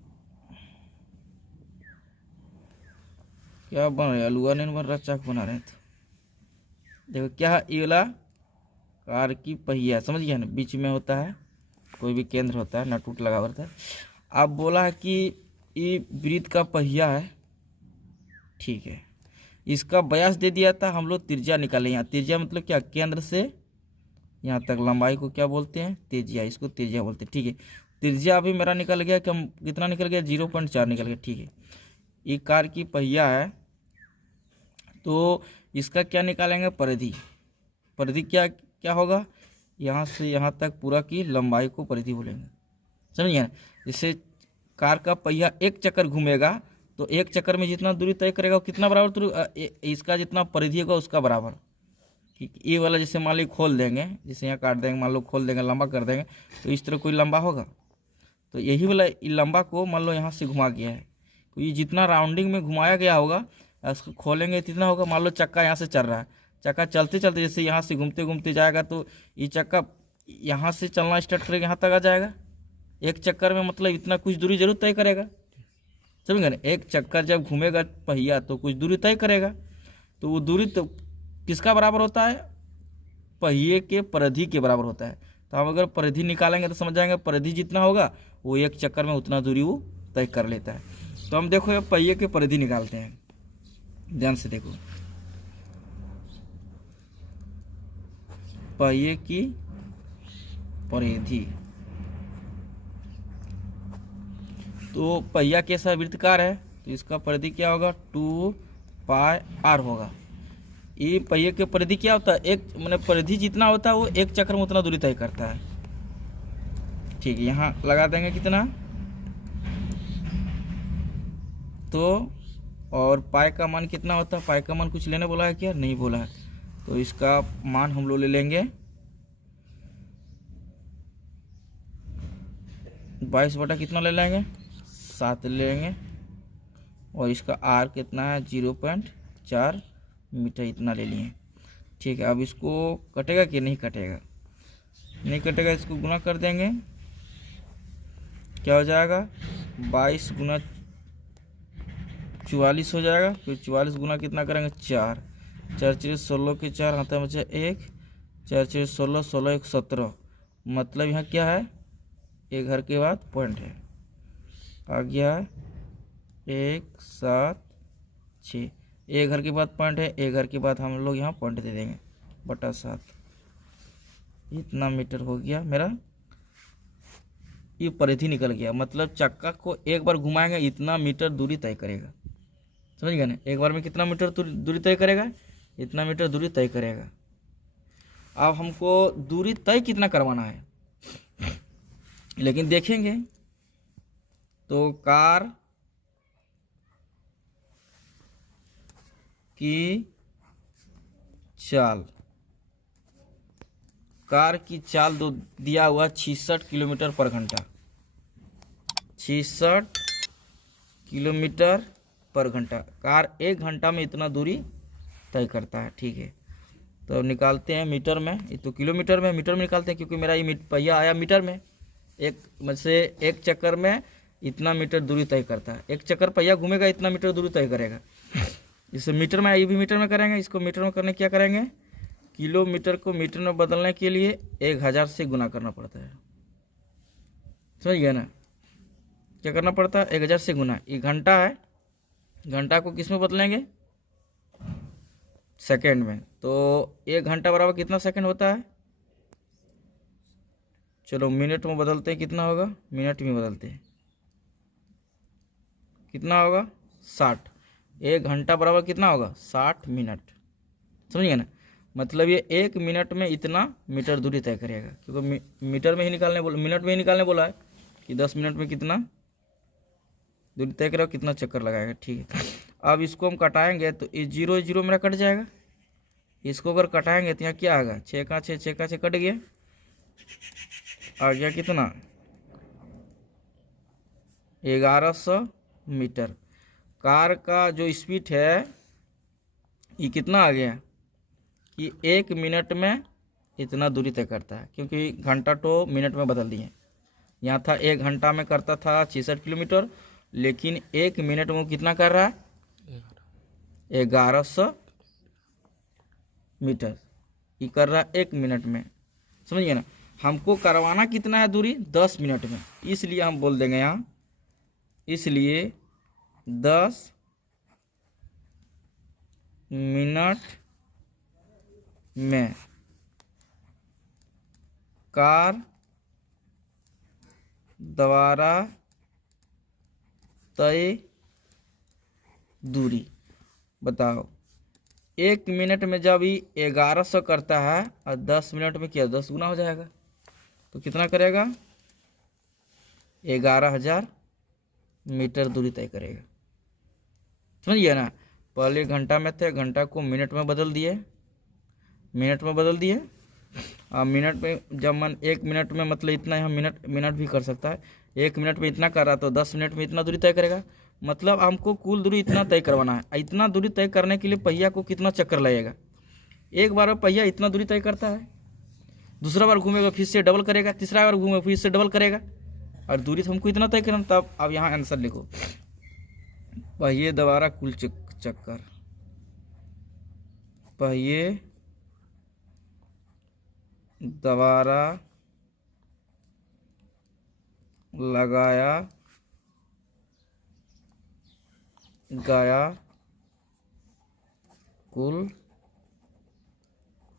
क्या बन रहा है, अलुआ नहीं बन रहा, चाक बना रहे हैं। तो देखो क्या है, ये वाला कार की पहिया, समझ गया ना, बीच में होता है, कोई भी केंद्र होता है, नट उट लगा होता है। अब बोला है कि ये वृत्त का पहिया है, ठीक है, इसका व्यास दे दिया था, हम लोग त्रिज्या निकाले। यहाँ त्रिज्या मतलब क्या, केंद्र से यहाँ तक लंबाई को क्या बोलते हैं, त्रिज्या, इसको त्रिज्या बोलते हैं, ठीक है। त्रिज्या अभी मेरा निकल गया, कम कितना निकल गया, 0.4 निकल गया, ठीक है। ये कार की पहिया है, तो इसका क्या निकालेंगे, परिधि। परिधि क्या क्या होगा, यहाँ से यहाँ तक पूरा की लंबाई को परिधि बोलेंगे, समझिए ना। जैसे कार का पहिया एक चक्कर घूमेगा तो एक चक्कर में जितना दूरी तय करेगा वो कितना बराबर दूरी, इसका जितना परिधि होगा उसका बराबर। ये वाला जैसे मान लो खोल देंगे, जैसे यहाँ काट देंगे, मान लो खोल देंगे, लंबा कर देंगे, तो इस तरह कोई लंबा होगा, तो यही वाला लंबा को मान लो यहाँ से घुमा गया है, तो ये जितना राउंडिंग में घुमाया गया होगा उसको खोलेंगे कितना होगा। मान लो चक्का यहाँ से चल रहा है, चक्का चलते चलते जैसे यहाँ से घूमते घूमते जाएगा तो ये चक्का यहाँ से चलना स्टार्ट करेगा, यहाँ तक आ जाएगा। एक चक्कर में मतलब इतना कुछ दूरी जरूर तय करेगा, समझ गए ना। एक चक्कर जब घूमेगा पहिया तो कुछ दूरी तय करेगा, तो वो दूरी तो किसका बराबर होता है, पहिए के परिधि के बराबर होता है। तो हम अगर परिधि निकालेंगे तो समझ जाएंगे परिधि जितना होगा वो एक चक्कर में उतना दूरी वो तय कर लेता है। तो हम देखो ये पहिए के परिधि निकालते हैं, ध्यान से देखो। पहिए की परिधि, तो पहिया कैसा वृत्तकार है तो इसका परिधि क्या होगा 2πr होगा। ये पहिए के परिधि क्या होता है, एक मैंने परिधि जितना होता है वो एक चक्कर में उतना दूरी तय करता है। ठीक है, यहाँ लगा देंगे कितना तो, और पाई का मान कितना होता है, पाई का मान कुछ लेने बोला है क्या, नहीं बोला है। तो इसका मान हम लोग ले लेंगे 22 बटा कितना ले लेंगे 7 ले लेंगे, और इसका आर कितना है 0.4 मीटर इतना ले लिए। ठीक है, अब इसको कटेगा कि नहीं कटेगा, नहीं कटेगा, इसको गुना कर देंगे, क्या हो जाएगा 22 गुना 44 हो जाएगा। फिर 44 गुना कितना करेंगे 4, 4 4 16 के 4 हाथ में बचा 1, 4 4 16, 16 1 17, मतलब यहाँ क्या है एक घर के बाद पॉइंट है, आ गया 1 7 6, एक घर के बाद पॉइंट है, एक घर के बाद हम लोग यहाँ पॉइंट दे देंगे बटा 7, इतना मीटर हो गया मेरा। ये परिधि निकल गया, मतलब चक्का को एक बार घुमाएंगे इतना मीटर दूरी तय करेगा, समझ गए ना। एक बार में कितना मीटर दूरी तय करेगा, इतना मीटर दूरी तय करेगा। अब हमको दूरी तय कितना करवाना है लेकिन देखेंगे। तो कार की चाल, कार की चाल दो दिया हुआ 66 किलोमीटर पर घंटा, 66 किलोमीटर पर घंटा। कार 1 घंटा में इतना दूरी तय करता है। ठीक है, तो निकालते हैं मीटर में, ये तो किलोमीटर में, मीटर में निकालते हैं क्योंकि मेरा ये पहिया आया मीटर में। एक चक्कर में इतना मीटर दूरी तय करता है, एक चक्कर पहिया घूमेगा इतना मीटर दूरी तय करेगा। इसे मीटर में, ये भी मीटर में करेंगे, इसको मीटर में करने क्या करेंगे, किलोमीटर को मीटर में बदलने के लिए 1000 से गुना करना पड़ता है, समझ गया ना। क्या करना पड़ता है 1000 से गुना। ये घंटा है, घंटा को किस में बदलेंगे सेकंड में, तो 1 घंटा बराबर कितना सेकंड होता है, चलो मिनट में बदलते हैं, कितना होगा मिनट में बदलते हैं, कितना होगा 60। 1 घंटा बराबर कितना होगा 60 मिनट, समझिए ना। मतलब ये 1 मिनट में इतना मीटर दूरी तय करेगा, क्योंकि मीटर में ही निकालने बोला, मिनट में ही निकालने बोला है कि 10 मिनट में कितना दूरी तय करेगा, कितना चक्कर लगाएगा। ठीक है, अब इसको हम कटाएंगे तो ये 0 0 मेरा कट जाएगा। इसको अगर कटाएंगे तो यहाँ क्या आएगा 6 का 6, 6 का 6 कट गया, आ गया कितना 1100 मीटर। कार का जो स्पीड है ये कितना आ गया कि 1 मिनट में इतना दूरी तय करता है, क्योंकि घंटा तो मिनट में बदल दिए। यहाँ था 1 घंटा में करता था 66 किलोमीटर, लेकिन 1 मिनट में वो कितना कर रहा है 1100 मीटर, ये कर रहा है 1 मिनट में, समझिए ना। हमको करवाना कितना है दूरी 10 मिनट में, इसलिए हम बोल देंगे यहाँ, इसलिए 10 मिनट में कार द्वारा तय दूरी। बताओ 1 मिनट में जब ये 1100 करता है और 10 मिनट में क्या 10 गुना हो जाएगा, तो कितना करेगा 11,000 मीटर दूरी तय करेगा, समझिए ना। पहले घंटा में थे, घंटा को मिनट में बदल दिए, मिनट में बदल दिए। अब मिनट में जब मन 1 मिनट में मतलब इतना यहाँ मिनट भी कर सकता है, 1 मिनट में इतना कर रहा तो 10 मिनट में इतना दूरी तय करेगा। मतलब हमको कुल दूरी इतना तय करवाना है। इतना दूरी तय करने के लिए पहिया को कितना चक्कर लगेगा। एक बार पहिया इतना दूरी तय करता है, दूसरा बार घूमेगा फिर से डबल करेगा, तीसरा बार घूमेगा फिर से डबल करेगा, और दूरी तो हमको इतना तय करना। तब अब यहाँ आंसर लिखो, पहिए द्वारा कुल चक्कर, पहिए द्वारा लगाया गया कुल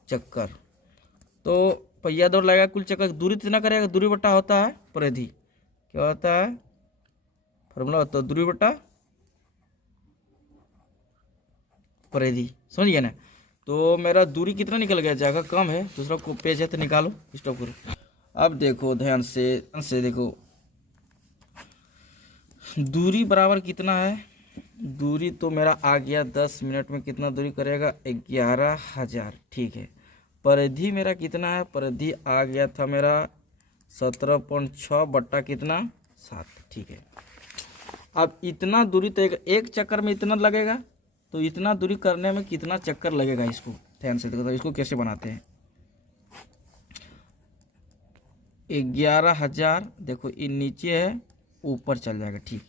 चक्कर। तो पहिया द्वारा लगाया कुल चक्कर दूरी कितना करेगा, दूरी बट्टा होता है परिधि। क्या होता है फॉर्मूला, होता है दूरी बट्टा परिधि। समझ गया ना। तो मेरा दूरी कितना निकल गया, जगह कम है, दूसरा को पेज है तो निकालो, स्टॉप करो। अब देखो ध्यान से देखो, दूरी बराबर कितना है, दूरी तो मेरा आ गया 10 मिनट में कितना दूरी करेगा, 11,000। ठीक है, परिधि मेरा कितना है, परिधि आ गया था मेरा 17.6 बट्टा कितना 7। ठीक है, अब इतना दूरी तो एक चक्कर में इतना लगेगा, तो इतना दूरी करने में कितना चक्कर लगेगा, इसको ध्यान से देखो। तो इसको कैसे बनाते हैं, 11,000 देखो ये नीचे है, ऊपर चल जाएगा। ठीक,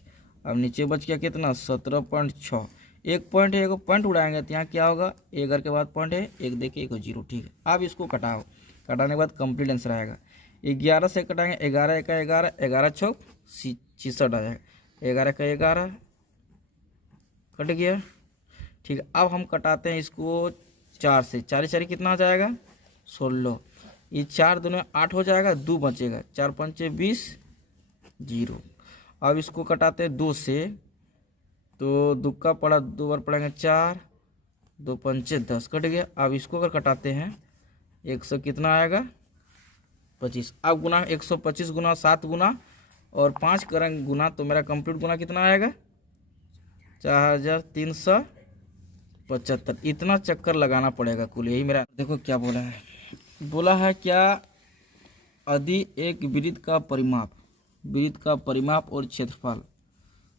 अब नीचे बच गया कितना 17.6, एक पॉइंट है, एक पॉइंट उड़ाएंगे तो यहाँ क्या होगा, 11 के बाद पॉइंट है, एक देखिए 1 0। ठीक है, अब इसको कटाओ, कटाने के बाद कंप्लीट आंसर आएगा। 11 से कटाएंगे, 11 का 11, 11 छक 66 आ जाएगा, 11 का 11 कट गया। ठीक है, अब हम कटाते हैं इसको 4 से, 4 4 कितना आ जाएगा 16, ये 4 दूनी 8 हो जाएगा, 2 बचेगा, 4 5 20 0। अब इसको कटाते हैं 2 से, तो दुक्का पड़ा, 2 बार पड़ेंगे 4, 2 5 10 कट गया। अब इसको अगर कटाते हैं 100 कितना आएगा 25। अब गुना 125 गुना 7 गुना और 5 करेंगे गुना, तो मेरा कंप्लीट गुना कितना आएगा 4375। इतना चक्कर लगाना पड़ेगा कुल, यही मेरा। देखो क्या बोला है, बोला है क्या, यदि एक वृत्त का परिमाप और क्षेत्रफल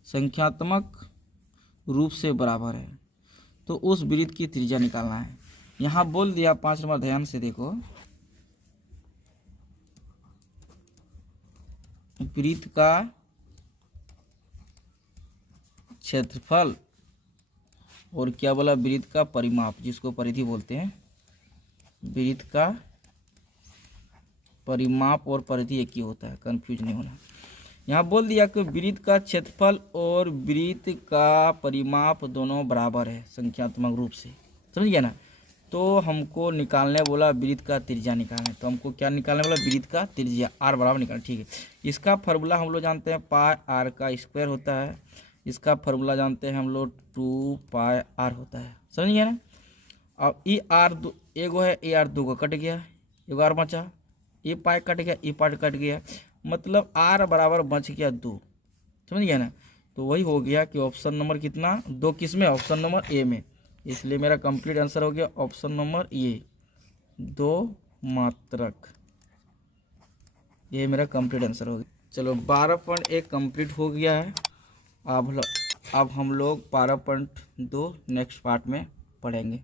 संख्यात्मक रूप से बराबर है तो उस वृत्त की त्रिज्या निकालना है। यहाँ बोल दिया 5 नंबर, ध्यान से देखो, वृत्त का क्षेत्रफल और क्या बोला, वृत्त का परिमाप, जिसको परिधि बोलते हैं। वृत्त का परिमाप और परिधि एक ही होता है, कंफ्यूज नहीं होना। यहाँ बोल दिया कि वृत्त का क्षेत्रफल और वृत्त का परिमाप दोनों बराबर है संख्यात्मक रूप से। समझ गया ना। तो हमको निकालने बोला वृत्त का त्रिज्या निकालना, तो हमको क्या निकालने बोला, वृत्त का त्रिज्या r बराबर निकालना। ठीक है, इसका फार्मूला हम लोग जानते हैं पाई r का स्क्वायर होता है, इसका फार्मूला जानते हैं हम लोग 2 पाई r होता है। समझ गया ना। अब ई आर एगो है, ए आर 2 का कट गया, एगो आर बचा, ये पाई कट गया, ये पार्ट कट गया, मतलब r बराबर बच गया 2। समझ गया ना। तो वही हो गया कि ऑप्शन नंबर कितना 2 किस में, ऑप्शन नंबर ए में। इसलिए मेरा कंप्लीट आंसर हो गया ऑप्शन नंबर ए, 2 मात्रक। ये मेरा कंप्लीट आंसर हो गया। चलो 12.1 कंप्लीट हो गया है। अब हम लोग 12.2 नेक्स्ट पार्ट में पढ़ेंगे।